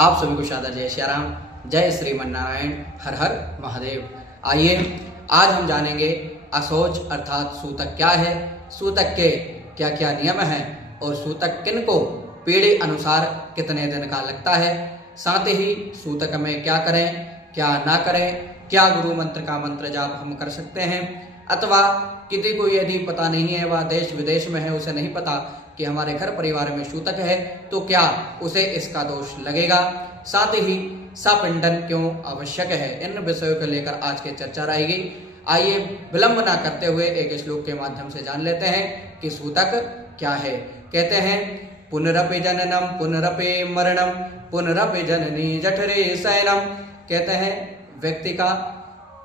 आप सभी को शादा जय श्री राम, जय श्रीमन नारायण, हर हर महादेव। आइए आज हम जानेंगे अशौच अर्थात सूतक क्या है, सूतक के क्या क्या नियम हैं और सूतक किन को पीढ़ी अनुसार कितने दिन का लगता है, साथ ही सूतक में क्या करें क्या ना करें, क्या गुरु मंत्र का मंत्र जाप हम कर सकते हैं, अथवा किसी को यदि पता नहीं है, वह देश विदेश में है, उसे नहीं पता कि हमारे घर परिवार में सूतक है, तो क्या उसे इसका दोष लगेगा, साथ ही सपिंडन क्यों आवश्यक है, इन विषयों को लेकर आज की चर्चा रहेगी। आइए विलंब ना करते हुए एक श्लोक के माध्यम से जान लेते हैं कि सूतक क्या है। कहते हैं पुनरपि जननम पुनरपि मरणम पुनरपि जननी जठरे शयनम। कहते हैं व्यक्ति का,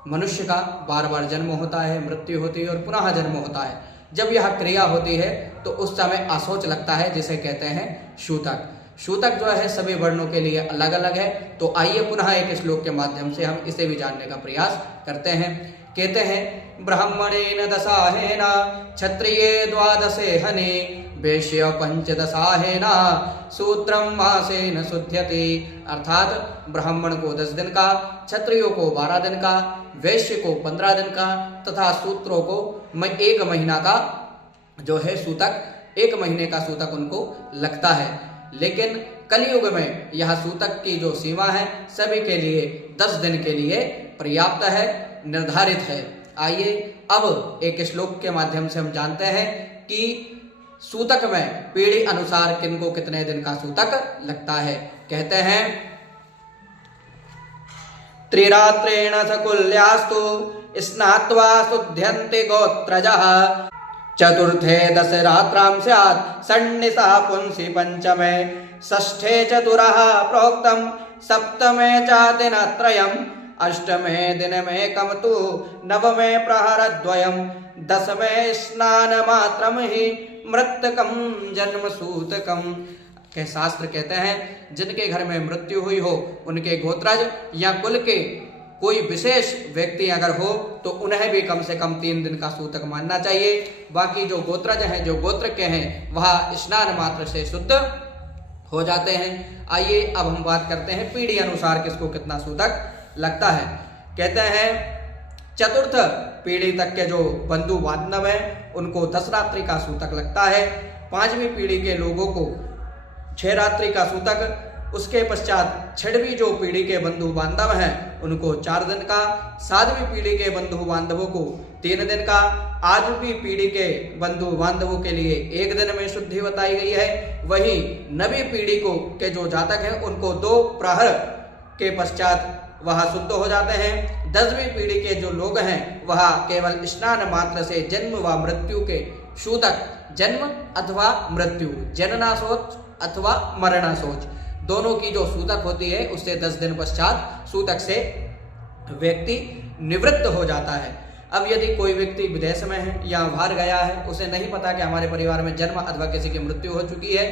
मनुष्य का बार बार जन्म होता है, मृत्यु होती है और पुनः जन्म होता है। जब यह क्रिया होती है तो उस समय अशौच लगता है, जिसे कहते हैं सूतक। सूतक जो है सभी वर्णों के लिए अलग अलग है। तो आइए पुनः एक श्लोक के माध्यम से हम इसे भी जानने का प्रयास करते हैं। कहते हैं ब्राह्मणेन दशाहेना क्षत्रिये द्वादशे हने वैश्य पंचदशाहेना सूत्रम मासेन शुध्यति। अर्थात ब्राह्मण को 10 दिन का, क्षत्रियों को 12 दिन का, वैश्य को 15 दिन का तथा सूत्रों को 1 महीना का जो है सूतक, 1 महीने का सूतक उनको लगता है। लेकिन कलयुग में यह सूतक की जो सीमा है सभी के लिए 10 दिन के लिए पर्याप्त है, निर्धारित है। आइए अब एक श्लोक के माध्यम से हम जानते हैं कि सूतक में पीढ़ी अनुसार किनको कितने दिन का सूतक लगता है। कहते हैं त्रिरात्रेण सकुल्यास्तु स्नात्वा शुध्यन्ते गोत्रजः चतुर्थे 10 रात्रां स्यात् सन्निशा पुंसि पंचमे षष्ठे चतुरः प्रोक्तम् सप्तमे च दिनत्रयम् अष्टमे दिनमेकं तु नवमे प्रहरद्वयम् दशमे स्नानमात्रं हि मृतकं जन्म सूतकम। के शास्त्र कहते हैं जिनके घर में मृत्यु हुई हो उनके गोत्रज या कुल के कोई विशेष व्यक्ति अगर हो तो उन्हें भी कम से कम 3 दिन का सूतक मानना चाहिए। बाकी जो गोत्रज हैं, जो गोत्र के हैं, वह स्नान मात्र से शुद्ध हो जाते हैं। आइए अब हम बात करते हैं पीढ़ी अनुसार किसको कितना सूतक लगता है। कहते हैं चतुर्थ पीढ़ी तक के जो बंधु बांधव हैं उनको 10 रात्रि का सूतक लगता है। 5वीं पीढ़ी के लोगों को 6 रात्रि का सूतक, उसके पश्चात 6वीं जो पीढ़ी के बंधु बांधव हैं उनको 4 दिन का, 7वीं पीढ़ी के बंधु बांधवों को 3 दिन का, 8वीं पीढ़ी के बंधु बांधवों के लिए 1 दिन में शुद्धि बताई गई है। वहीं 9वीं पीढ़ी को के जो जातक हैं उनको 2 प्रहर के पश्चात वह शुद्ध हो जाते हैं। 10वीं पीढ़ी के जो लोग हैं वह केवल स्नान मात्र से जन्म व मृत्यु के सूतक, जन्म अथवा मृत्यु, जननाशोच अथवा मरणाशोच, दोनों की जो सूतक होती है उससे 10 दिन पश्चात सूतक से व्यक्ति निवृत्त हो जाता है। अब यदि कोई व्यक्ति विदेश में है या बाहर गया है, उसे नहीं पता कि हमारे परिवार में जन्म अथवा किसी की मृत्यु हो चुकी है,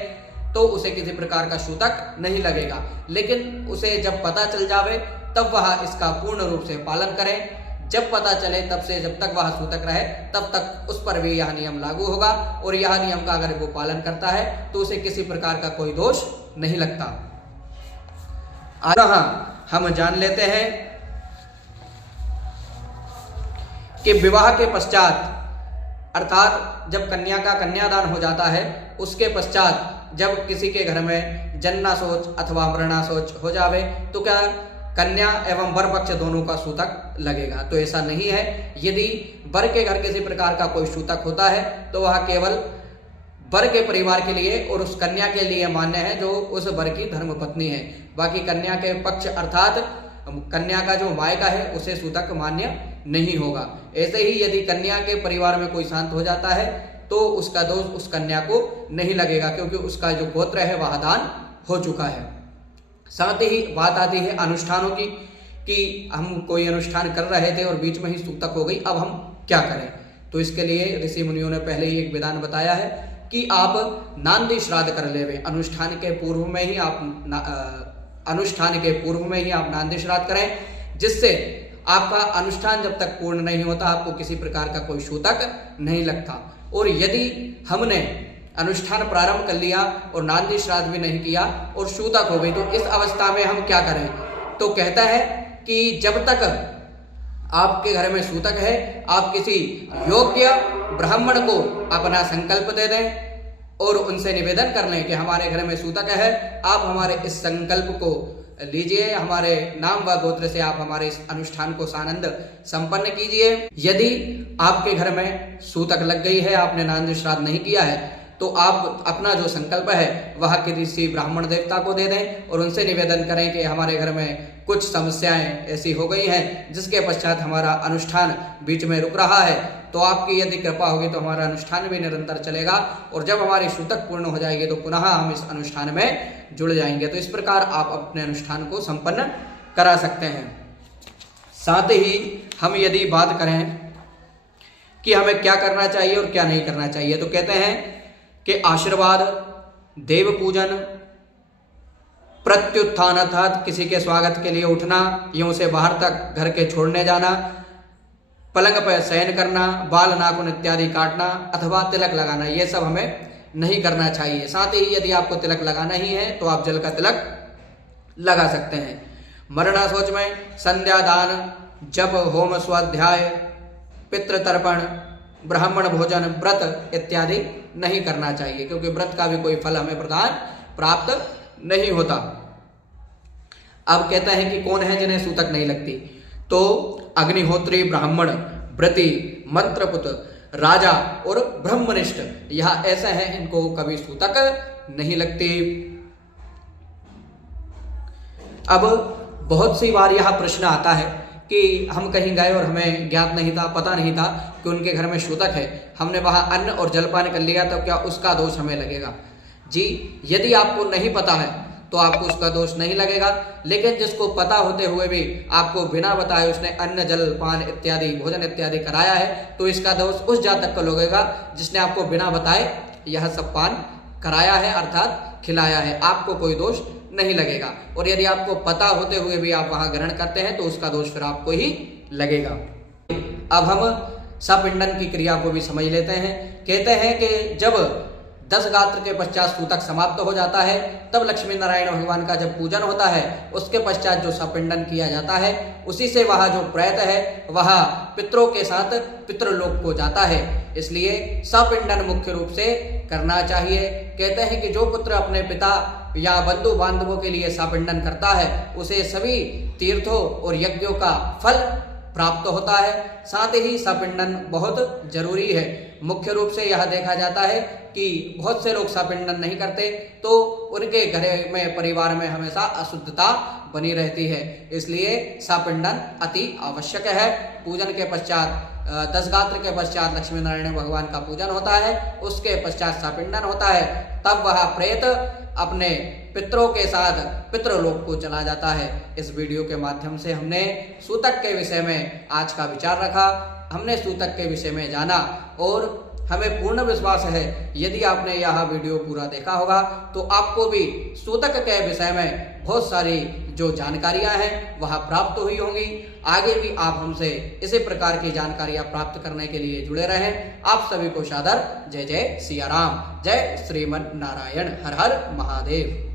तो उसे किसी प्रकार का सूतक नहीं लगेगा। लेकिन उसे जब पता चल जावे तब वह इसका पूर्ण रूप से पालन करें। जब पता चले तब से जब तक वह सूतक रहे तब तक उस पर भी यह नियम लागू होगा और यह नियम का अगर वो पालन करता है तो उसे किसी प्रकार का कोई दोष नहीं लगता। हम जान लेते हैं कि विवाह के पश्चात अर्थात जब कन्या का कन्यादान हो जाता है उसके पश्चात जब किसी के घर में जन्नाशोच अथवा मरणाशोच हो जावे तो क्या कन्या एवं वर पक्ष दोनों का सूतक लगेगा? तो ऐसा नहीं है। यदि वर के घर किसी प्रकार का कोई सूतक होता है तो वह केवल वर के परिवार के लिए और उस कन्या के लिए मान्य है जो उस वर की धर्मपत्नी है। बाकी कन्या के पक्ष अर्थात कन्या का जो मायका है उसे सूतक मान्य नहीं होगा। ऐसे ही यदि कन्या के परिवार में कोई शांत हो जाता है तो उसका दोष उस कन्या को नहीं लगेगा, क्योंकि उसका जो गोत्र है वह दान हो चुका है। साथ ही बात आती है अनुष्ठानों की कि हम कोई अनुष्ठान कर रहे थे और बीच में ही सूतक हो गई, अब हम क्या करें? तो इसके लिए ऋषि मुनियों ने पहले ही एक विधान बताया है कि आप नांदी श्राद्ध कर लेवे। अनुष्ठान के पूर्व में ही आप नांदी श्राद्ध करें, जिससे आपका अनुष्ठान जब तक पूर्ण नहीं होता आपको किसी प्रकार का कोई सूतक नहीं लगता। और यदि हमने अनुष्ठान प्रारंभ कर लिया और नांदी श्राद्ध भी नहीं किया और सूतक हो गई, तो इस अवस्था में हम क्या करें? तो कहता है कि जब तक आपके घर में सूतक है, आप किसी योग्य ब्राह्मण को अपना संकल्प दे दें और उनसे निवेदन कर लें कि हमारे घर में सूतक है, आप हमारे इस संकल्प को लीजिए, हमारे नाम व गोत्र से आप हमारे इस अनुष्ठान को सानंद संपन्न कीजिए। यदि आपके घर में सूतक लग गई है, आपने नांदी श्राद्ध नहीं किया है, तो आप अपना जो संकल्प है वह किसी ब्राह्मण देवता को दे दें और उनसे निवेदन करें कि हमारे घर में कुछ समस्याएं ऐसी हो गई हैं जिसके पश्चात हमारा अनुष्ठान बीच में रुक रहा है, तो आपकी यदि कृपा होगी तो हमारा अनुष्ठान भी निरंतर चलेगा और जब हमारी सूतक पूर्ण हो जाएगी तो पुनः हम इस अनुष्ठान में जुड़ जाएंगे। तो इस प्रकार आप अपने अनुष्ठान को संपन्न करा सकते हैं। साथ ही हम यदि बात करें कि हमें क्या करना चाहिए और क्या नहीं करना चाहिए, तो कहते हैं कि आशीर्वाद, देव पूजन, प्रत्युत्थान अर्थात किसी के स्वागत के लिए उठना, यूं से बाहर तक घर के छोड़ने जाना, पलंग पर शयन करना, बाल नाखून इत्यादि काटना अथवा तिलक लगाना, ये सब हमें नहीं करना चाहिए। साथ ही यदि आपको तिलक लगाना ही है तो आप जल का तिलक लगा सकते हैं। मरना सोच में संध्या दान, जप, होम, स्वाध्याय, पितृतर्पण, ब्राह्मण भोजन, व्रत इत्यादि नहीं करना चाहिए, क्योंकि व्रत का भी कोई फल हमें प्रदान प्राप्त नहीं होता। अब कहता है कि कौन है जिन्हें सूतक नहीं लगती, तो अग्निहोत्री, ब्राह्मण, व्रती, मंत्रपुत, राजा और ब्रह्मनिष्ठ, यह ऐसे हैं इनको कभी सूतक नहीं लगती। अब बहुत सी बार यह प्रश्न आता है कि हम कहीं गए और हमें ज्ञात नहीं था, पता नहीं था कि उनके घर में सूतक है, हमने वहां अन्न और जलपान कर लिया, तो क्या उसका दोष हमें लगेगा? जी, यदि आपको नहीं पता है तो आपको उसका दोष नहीं लगेगा, लेकिन जिसको पता होते हुए भी आपको बिना बताए उसने अन्न, जल, पान इत्यादि, भोजन इत्यादि कराया है, तो इसका दोष उस जातक को लगेगा जिसने आपको बिना बताए यह सब पान कराया है अर्थात खिलाया है, आपको कोई दोष नहीं लगेगा। और यदि आपको पता होते हुए भी आप वहां ग्रहण करते हैं तो उसका दोष फिर आपको ही लगेगा। अब हम सपिंडन की क्रिया को भी समझ लेते हैं। कहते हैं कि जब 10 गात्र के पश्चात सूतक समाप्त हो जाता है, तब लक्ष्मी नारायण भगवान का जब पूजन होता है, उसके पश्चात जो सपिंडन किया जाता है, उसी से वह जो प्रेत है वह पितरों के साथ पितृलोक को जाता है। इसलिए सपिंडन मुख्य रूप से करना चाहिए। कहते हैं कि जो पुत्र अपने पिता या बंधु बांधवों के लिए सपिंडन करता है, उसे सभी तीर्थों और यज्ञों का फल प्राप्त होता है। साथ ही सपिंडन बहुत जरूरी है। मुख्य रूप से यह देखा जाता है कि बहुत से लोग सपिंडन नहीं करते, तो उनके घर में, परिवार में हमेशा अशुद्धता बनी रहती है। इसलिए सपिंडन अति आवश्यक है। पूजन के पश्चात 10 गात्र के पश्चात लक्ष्मी नारायण भगवान का पूजन होता है, उसके पश्चात सपिंडन होता है, तब वह प्रेत अपने पितरों के साथ पितृलोक को चला जाता है। इस वीडियो के माध्यम से हमने सूतक के विषय में आज का विचार रखा, हमने सूतक के विषय में जाना और हमें पूर्ण विश्वास है यदि आपने यह वीडियो पूरा देखा होगा तो आपको भी सूतक के विषय में बहुत सारी जो जानकारियां हैं वह प्राप्त हुई होंगी। आगे भी आप हमसे इसी प्रकार की जानकारियां प्राप्त करने के लिए जुड़े रहें। आप सभी को सादर जय जय सिया राम, जय श्रीमन नारायण, हर हर महादेव।